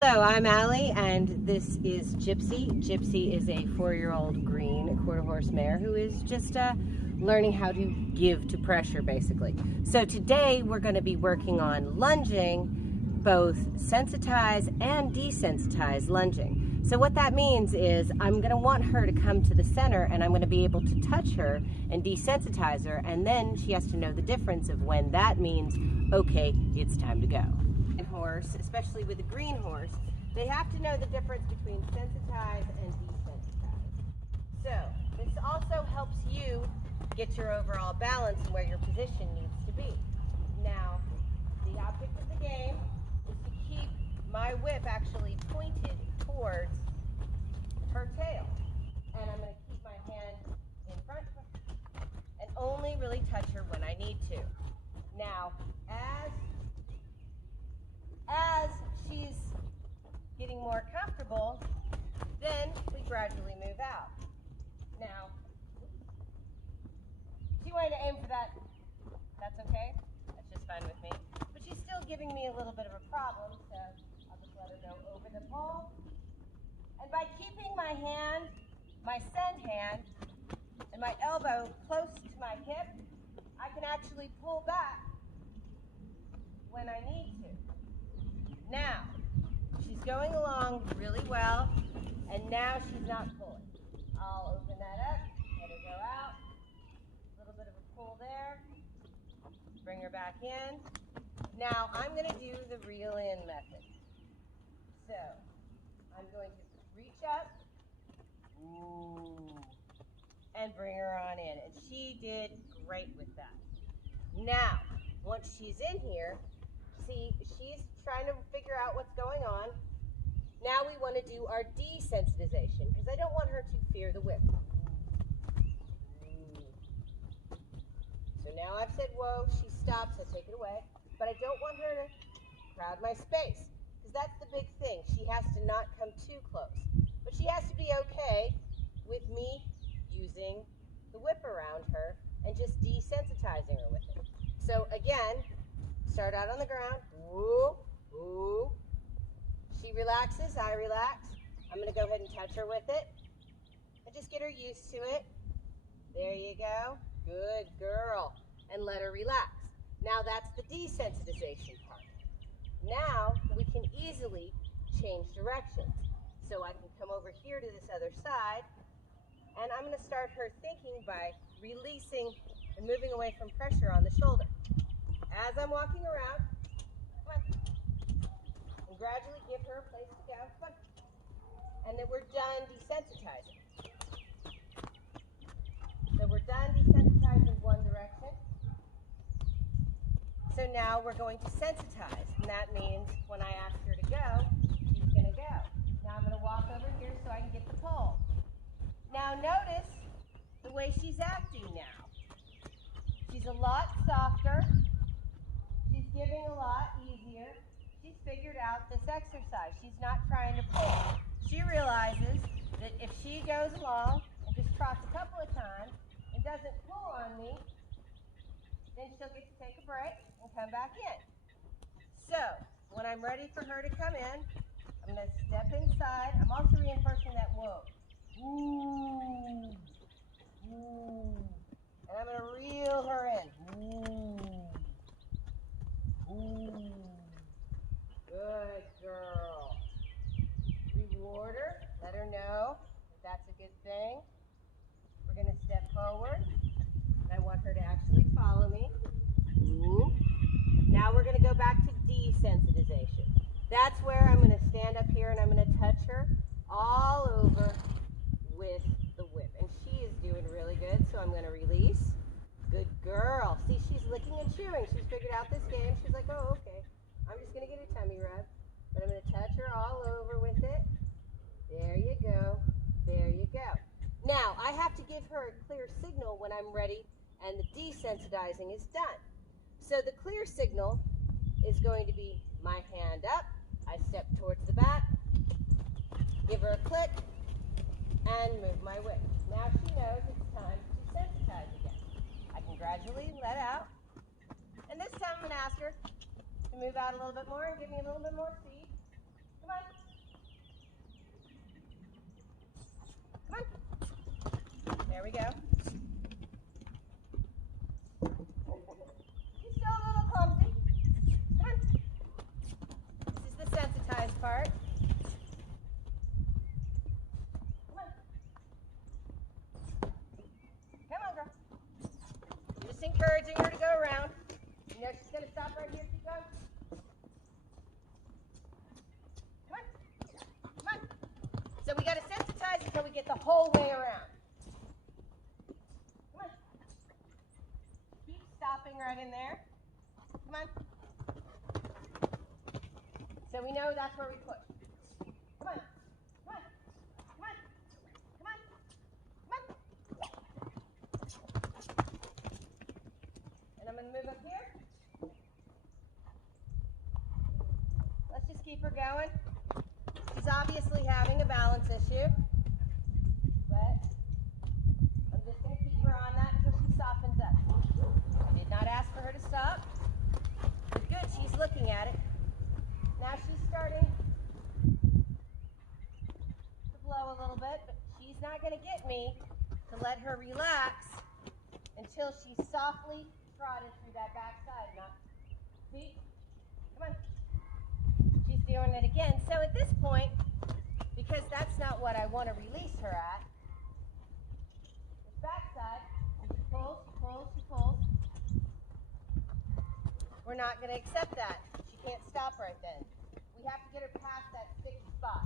Hello, I'm Allie, and this is Gypsy. Gypsy is a 4-year-old green quarter horse mare who is just learning how to give to pressure, basically. So today we're going to be working on lunging, both sensitize and desensitize lunging. So what that means is I'm going to want her to come to the center, and I'm going to be able to touch her and desensitize her, and then she has to know the difference of when that means, okay, it's time to go. Horse, especially with a green horse, they have to know the difference between sensitize and desensitize. So this also helps you get your overall balance and where your position needs to be. Now, the object of the game is to keep my whip actually pointed towards her tail. And I'm going to keep my hand in front and only really touch her when I need to. Now, as she's getting more comfortable, then we gradually move out. Now, she wanted to aim for that. That's okay. That's just fine with me. But she's still giving me a little bit of a problem, so I'll just let her go over the pole. And by keeping my hand, my send hand, and my elbow close to my hip, I can actually pull back when I need to. Now, she's going along really well, and now she's not pulling. I'll open that up, let her go out. A little bit of a pull there. Bring her back in. Now, I'm going to do the reel in method. So, I'm going to reach up, and bring her on in. And she did great with that. Now, once she's in here, see, she's trying to figure out what's going on. Now we want to do our desensitization, because I don't want her to fear the whip. So now I've said whoa, she stops, I take it away. But I don't want her to crowd my space, because that's the big thing. She has to not come too close. But she has to be okay with me using the whip around her and just desensitizing her with it. So again, start out on the ground. Woo, woo. She relaxes, I relax. I'm going to go ahead and touch her with it and just get her used to it. There you go. Good girl. And let her relax. Now that's the desensitization part. Now we can easily change directions. So I can come over here to this other side, and I'm going to start her thinking by releasing and moving away from pressure on the shoulder. As I'm walking around, come on, and gradually give her a place to go, come on. And then we're done desensitizing. So we're done desensitizing one direction. So now we're going to sensitize, and that means when I ask her to go, she's going to go. Now I'm going to walk over here so I can get the pole. Now notice the way she's acting now. She's a lot softer. She's giving a lot easier. She's figured out this exercise. She's not trying to pull. She realizes that if she goes along and just trots a couple of times and doesn't pull on me, then she'll get to take a break and come back in. So, when I'm ready for her to come in, I'm going to step inside. I'm also reinforcing that whoa. Ooh. Ooh. And I'm going to reel her in. Ooh. Ooh. Good girl. Reward her. Let her know that that's a good thing. We're going to step forward. And I want her to actually follow me. Ooh. Now we're going to go back to desensitization. That's where I'm going to stand up here and I'm going to touch her all over with the whip. And she is doing really good, so I'm going to release. Good girl. See, she's licking and chewing. She's figured out this game. She's like, oh, okay. I'm just going to get a tummy rub. But I'm going to touch her all over with it. There you go. There you go. Now, I have to give her a clear signal when I'm ready and the desensitizing is done. So the clear signal is going to be my hand up. I step towards the back, give her a click, and move my whip. Now she knows it's time to sensitize again. I can gradually let out. And this time I'm going to ask her to move out a little bit more and give me a little bit more speed. Come on. Come on. There we go. She's still a little clumsy. Come on. This is the sensitized part. Come on. Come on, girl. Just encouraging her to go around. You know she's going to stop right here. Keep going. Come on. Come on. So we got to sensitize until we get the whole way around. Come on. Keep stopping right in there. Come on. So we know that's where we push. Come on. Come on. Come on. Come on. Come on. And I'm going to move up here. Let's just keep her going. She's obviously having a balance issue, but I'm just going to keep her on that until she softens up. I did not ask for her to stop. But good, she's looking at it. Now she's starting to blow a little bit, but she's not going to get me to let her relax until she's softly trotted through that backside. Not, see? Come on. She's doing it again. So at this point, because that's not what I want to release her at, this backside, she pulls, she pulls, she pulls. We're not going to accept that. She can't stop right then. We have to get her past that sticky spot.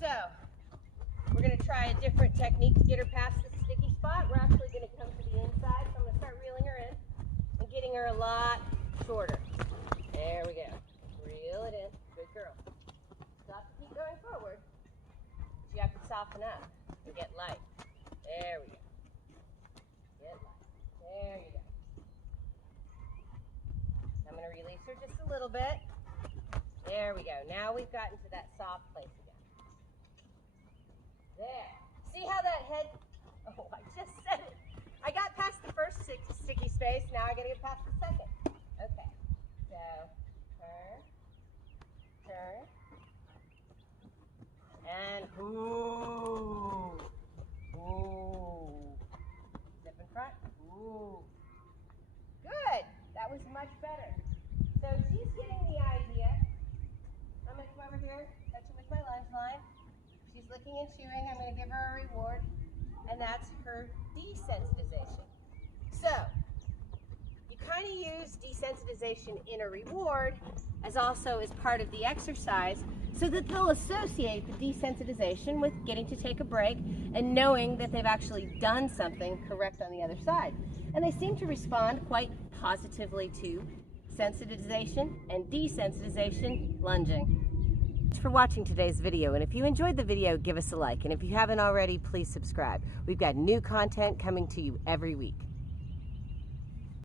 So, we're going to try a different technique to get her past the sticky spot. We're actually going to come to the inside, so I'm going to start reeling her in and getting her a lot shorter. There we go. Reel it in. Good girl. Stop to keep going forward. But you have to soften up and get light. There we go. Get light. There you go. I'm going to release her just a little bit. There we go. Now we've gotten to that soft place again. There. See how that head... Oh, I just said it. I got past the first sticky space. Now I got to get past the second. Okay. So, turn. Turn. And ooh. Ooh. Step in front. Ooh. Good. That was much better. So she's getting the idea. I'm going to come over here, touch her with my lunge line. She's licking and chewing. I'm going to give her a reward, and that's her desensitization. So you kind of use desensitization in a reward as also as part of the exercise, so that they'll associate the desensitization with getting to take a break and knowing that they've actually done something correct on the other side. And they seem to respond quite positively to sensitization and desensitization lunging. Thanks for watching today's video, and if you enjoyed the video, give us a like, and if you haven't already, please subscribe. We've got new content coming to you every week.